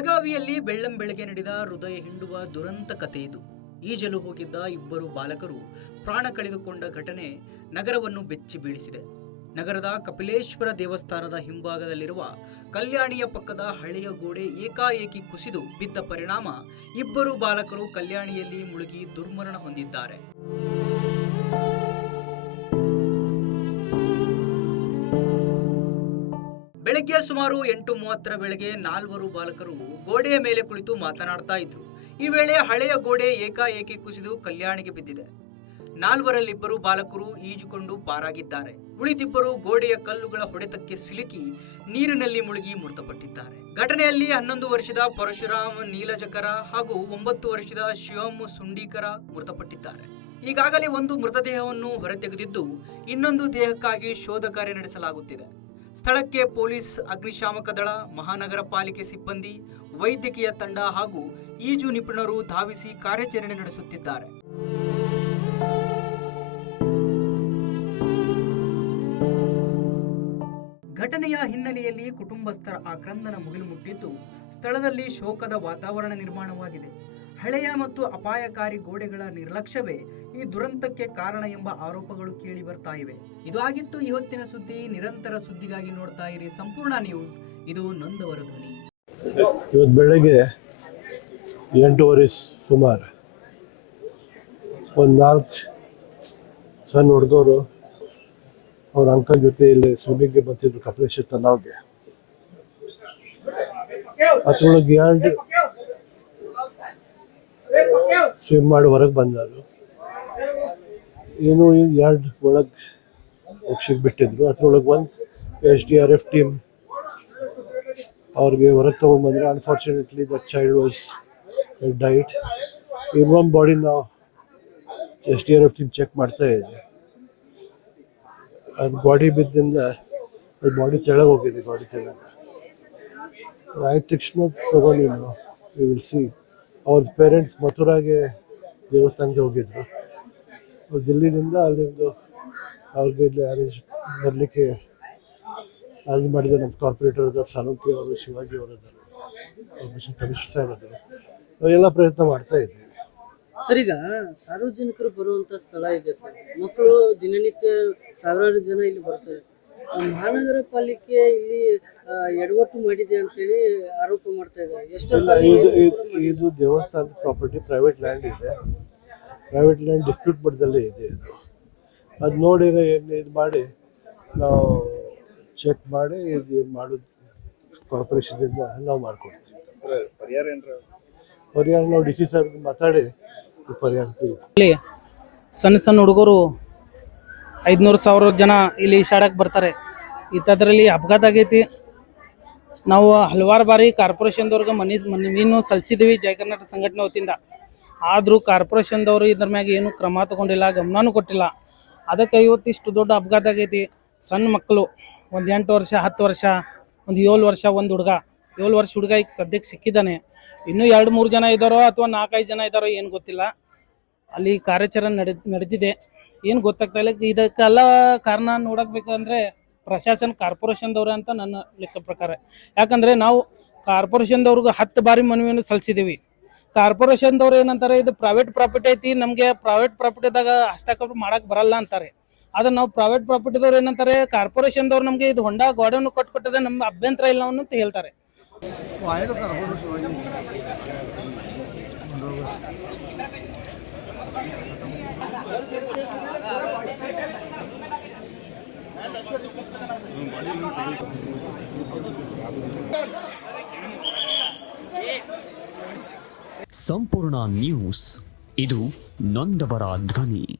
ಬೆಳಗಾವಿಯಲ್ಲಿ ಬೆಳ್ಳಂಬೆಳಗ್ಗೆ ನಡೆದ ಹೃದಯ ಹಿಂಡುವ ದುರಂತ ಕಥೆ ಇದು. ಈಜಲು ಹೋಗಿದ್ದ ಇಬ್ಬರು ಬಾಲಕರು ಪ್ರಾಣ ಕಳೆದುಕೊಂಡ ಘಟನೆ ನಗರವನ್ನು ಬೆಚ್ಚಿ ಬೀಳಿಸಿದೆ. ನಗರದ ಕಪಿಲೇಶ್ವರ ದೇವಸ್ಥಾನದ ಹಿಂಭಾಗದಲ್ಲಿರುವ ಕಲ್ಯಾಣಿಯ ಪಕ್ಕದ ಹಳೆಯ ಗೋಡೆ ಏಕಾಏಕಿ ಕುಸಿದು ಬಿದ್ದ ಪರಿಣಾಮ ಇಬ್ಬರು ಬಾಲಕರು ಕಲ್ಯಾಣಿಯಲ್ಲಿ ಮುಳುಗಿ ದುರ್ಮರಣ ಹೊಂದಿದ್ದಾರೆ. ಬೆಳಗ್ಗೆ ಸುಮಾರು 8:30 ವೇಳೆಗೆ 4 ಬಾಲಕರು ಗೋಡೆಯ ಮೇಲೆ ಕುಳಿತು ಮಾತನಾಡ್ತಾ ಇದ್ರು. ಈ ವೇಳೆ ಹಳೆಯ ಗೋಡೆ ಏಕಾಏಕಿ ಕುಸಿದು ಕಲ್ಯಾಣಿಗೆ ಬಿದ್ದಿದೆ. 4 ಬಾಲಕರು ಈಜುಕೊಂಡು ಪಾರಾಗಿದ್ದಾರೆ. ಉಳಿದಿಬ್ಬರು ಗೋಡೆಯ ಕಲ್ಲುಗಳ ಹೊಡೆತಕ್ಕೆ ಸಿಲುಕಿ ನೀರಿನಲ್ಲಿ ಮುಳುಗಿ ಮೃತಪಟ್ಟಿದ್ದಾರೆ. ಘಟನೆಯಲ್ಲಿ 11 ವರ್ಷದ ಪರಶುರಾಮ್ ನೀಲಜಕರ ಹಾಗೂ 9 ವರ್ಷದ ಶಿವಮ್ ಸುಂಡೀಕರ ಮೃತಪಟ್ಟಿದ್ದಾರೆ. ಈಗಾಗಲೇ ಒಂದು ಮೃತದೇಹವನ್ನು ಹೊರತೆಗೆದಿದ್ದು ಇನ್ನೊಂದು ದೇಹಕ್ಕಾಗಿ ಶೋಧ ಕಾರ್ಯ ನಡೆಸಲಾಗುತ್ತಿದೆ. ಸ್ಥಳಕ್ಕೆ ಪೊಲೀಸ್, ಅಗ್ನಿಶಾಮಕ ದಳ, ಮಹಾನಗರ ಪಾಲಿಕೆ ಸಿಬ್ಬಂದಿ, ವೈದ್ಯಕೀಯ ತಂಡ ಹಾಗೂ ಈಜು ನಿಪುಣರು ಧಾವಿಸಿ ಕಾರ್ಯಾಚರಣೆ ನಡೆಸುತ್ತಿದ್ದಾರೆ. ಘಟನೆಯ ಹಿನ್ನೆಲೆಯಲ್ಲಿ ಕುಟುಂಬಸ್ಥರ ಆಕ್ರಂದನ ಮುಗಿಲು ಮುಟ್ಟಿದ್ದು ಸ್ಥಳದಲ್ಲಿ ಶೋಕದ ವಾತಾವರಣ ನಿರ್ಮಾಣವಾಗಿದೆ. ಹಳೆಯ ಮತ್ತು ಅಪಾಯಕಾರಿ ಗೋಡೆಗಳ ನಿರ್ಲಕ್ಷ್ಯವೇ ಈ ದುರಂತಕ್ಕೆ ಕಾರಣ ಎಂಬ ಆರೋಪಗಳು ಕೇಳಿ ಬರ್ತಾ ಇವೆ. ಇದು ಆಗಿತ್ತು ಈ ಹೊತ್ತಿನ ಸುದ್ದಿ. ನಿರಂತರ ಸುದ್ದಿಗಾಗಿ ನೋಡ್ತಾ ಇರಿ ಸಂಪೂರ್ಣ ನ್ಯೂಸ್. ಇದು ನೊಂದವರ ಧ್ವನಿ. ಇವತ್ತು ಬೆಳಗ್ಗೆ 8:30 ಸುಮಾರು ಒಂದು 4 ಸಣ್ಣ ಹುಡುಗರು ಅವ್ರ ಅಂಕಲ್ ಜೊತೆ ಇಲ್ಲಿ ಸ್ವಿಮ್ಮಿಂಗ್ಗೆ ಬರ್ತಿದ್ರು ಕಪಿಲೇಶ್ವರ ತಲಾವ್ಗೆ. ಅದ್ರೊಳಗೆ 2 ಸ್ವಿಮ್ ಮಾಡಿ ಹೊರಗೆ ಬಂದರು. ಏನು 2 ಒಳಗೆ ಹೋಗಿ ಬಿಟ್ಟಿದ್ರು. ಅದ್ರೊಳಗೆ ಒಂದು SDRF ಟೀಮ್ ಅವ್ರಿಗೆ ಹೊರಗೆ ತೊಗೊಂಡ್ಬಂದ್ರೆ. Unfortunately that child was died. In one body ನಾವು SDRF ಟೀಮ್ ಚೆಕ್ ಮಾಡ್ತಾ ಇದೆ. ಅದು ಬಾಡಿ ಬಿದ್ದಿಂದ ಅದು ಬಾಡಿ ತೆಳಗೆ ಹೋಗಿದೆ. ಬಾಡಿ ತೆಳಗೆ ಆಯ್ತು ತಕ್ಷಣ ತಗೊಂಡು ಯು ವಿಲ್ ಸಿ. ಅವ್ರ ಪೇರೆಂಟ್ಸ್ ಮಥುರಾಗೆ ದೇವಸ್ಥಾನಕ್ಕೆ ಹೋಗಿದ್ರು. ಅವ್ರು ದಿಲ್ಲಿದಿಂದ ಅಲ್ಲಿಂದ ಅವ್ರಿಗೆ ಇಲ್ಲಿ ಅರೇಂಜ್ ಬರಲಿಕ್ಕೆ ಅರೇಂಜ್ ಮಾಡಿದ್ರು. ನಮ್ಮ ಕಾರ್ಪೊರೇಟರ್ ಇದ್ದಾರೆ, ಸಾಲುಂಕಿ ಅವರು, ಶಿವಾಜಿ ಅವರಿದ್ದಾರೆ, ಕಮಿಷನರ್ ಸಾಹೇಬ್ ಇದ್ದಾರೆ. ನಾವೆಲ್ಲ ಪ್ರಯತ್ನ ಮಾಡ್ತಾ ಇದ್ದೀವಿ. ಸರ್, ಈಗ ಸಾರ್ವಜನಿಕರು ಬರುವಂತ ಸ್ಥಳ ಇದೆ ಸರ್. ಮಕ್ಕಳು ದಿನನಿತ್ಯ ಸಾವಿರಾರು ಜನ ಇಲ್ಲಿ ಬರ್ತಾರೆ. ಮಹಾನಗರ ಪಾಲಿಕೆ ಇಲ್ಲಿ ಎಡವಟ್ಟು ಮಾಡಿದೆ ಅಂತೇಳಿ ಆರೋಪ ಮಾಡ್ತಾ ಇದ್ದಾರೆ. ಇದು ದೇವಸ್ಥಾನದ ಪ್ರಾಪರ್ಟಿ, ಪ್ರೈವೇಟ್ ಲ್ಯಾಂಡ್ ಇದೆ. ಪ್ರೈವೇಟ್ ಲ್ಯಾಂಡ್ ಡಿಸ್ಪ್ಯೂಟ್ ಮಟ್ಟದಲ್ಲೇ ಇದೆ. ಅದು ನೋಡಿ ಇದು ಮಾಡಿ ನಾವು ಚೆಕ್ ಮಾಡಿ ಇದು ಏನು ಮಾಡೋದು ಕಾರ್ಪೊರೇಷನ್ದಿಂದ ನಾವು ಮಾಡ್ಕೊಡ್ತೀವಿ. ಪರಿಹಾರ ನಾವು DC ಸಾರ್ಗೆ ಮಾತಾಡಿ ಪರಿಹಾರ. ಸಣ್ಣ ಸಣ್ಣ ಹುಡುಗರು 500,000 ಜನ ಇಲ್ಲಿ ಈಸಾಡಕ್ಕೆ ಬರ್ತಾರೆ. ಇಂಥದ್ರಲ್ಲಿ ಅಪಘಾತ ಆಗೈತಿ. ನಾವು ಹಲವಾರು ಬಾರಿ ಕಾರ್ಪೊರೇಷನ್ದವ್ರಿಗೆ ಮನವಿಯನ್ನು ಸಲ್ಲಿಸಿದ್ವಿ ಜಯ ಕರ್ನಾಟಕ ಸಂಘಟನೆ ವತಿಯಿಂದ. ಆದರೂ ಕಾರ್ಪೊರೇಷನ್ದವರು ಇದ್ರ ಮ್ಯಾಗ ಏನು ಕ್ರಮ ತಗೊಂಡಿಲ್ಲ, ಗಮನನೂ ಕೊಟ್ಟಿಲ್ಲ. ಅದಕ್ಕೆ ಇವತ್ತಿಷ್ಟು ದೊಡ್ಡ ಅಪಘಾತ ಆಗೈತಿ. ಸಣ್ಣ ಮಕ್ಕಳು, ಒಂದು 8 ವರ್ಷ, 10 ವರ್ಷ, ಒಂದು 7 ವರ್ಷ, ಒಂದು ಹುಡುಗ 7 ವರ್ಷ ಹುಡುಗ ಈಗ ಸದ್ಯಕ್ಕೆ ಸಿಕ್ಕಿದ್ದಾನೆ. ಇನ್ನೂ 2-3 ಜನ ಇದ್ದಾರೋ ಅಥವಾ 4-5 ಜನ ಇದ್ದಾರೋ ಏನು ಗೊತ್ತಿಲ್ಲ. ಅಲ್ಲಿ ಕಾರ್ಯಾಚರಣೆ ನಡೆದಿದೆ. ಏನು ಗೊತ್ತಾಗ್ತಾ ಇಲ್ಲ. ಇದಕ್ಕೆಲ್ಲ ಕಾರಣ ನೋಡಬೇಕಂದ್ರೆ ಪ್ರಶಾಸನ, ಕಾರ್ಪೊರೇಷನ್ದವ್ರೆ ಅಂತ ನನ್ನ ಲೆಕ್ಕ ಪ್ರಕಾರ. ಯಾಕಂದರೆ ನಾವು ಕಾರ್ಪೊರೇಷನ್ದವ್ರಿಗೆ 10 ಬಾರಿ ಮನವಿಯನ್ನು ಸಲ್ಲಿಸಿದ್ದೀವಿ. ಕಾರ್ಪೊರೇಷನ್ದವ್ರು ಏನಂತಾರೆ, ಇದು ಪ್ರೈವೇಟ್ ಪ್ರಾಪರ್ಟಿ ಐತಿ, ನಮಗೆ ಪ್ರೈವೇಟ್ ಪ್ರಾಪರ್ಟಿದಾಗ ಹಸ್ತಕ್ಷೇಪ ಮಾಡಕ್ಕೆ ಬರಲ್ಲ ಅಂತಾರೆ. ಆದರೆ ನಾವು ಪ್ರೈವೇಟ್ ಪ್ರಾಪರ್ಟಿದವ್ರು ಏನಂತಾರೆ, ಕಾರ್ಪೊರೇಷನ್ದವ್ರು ನಮಗೆ ಇದು ಹೊಂಡ ಗೋಡೆಯನ್ನು ಕೊಟ್ಟದೆ ನಮ್ಮ ಅಭ್ಯಂತರ ಇಲ್ಲ ಅಂತ ಹೇಳ್ತಾರೆ. ಸಂಪೂರ್ಣ ನ್ಯೂಸ್. ಇದು ನೊಂದವರ ಧ್ವನಿ.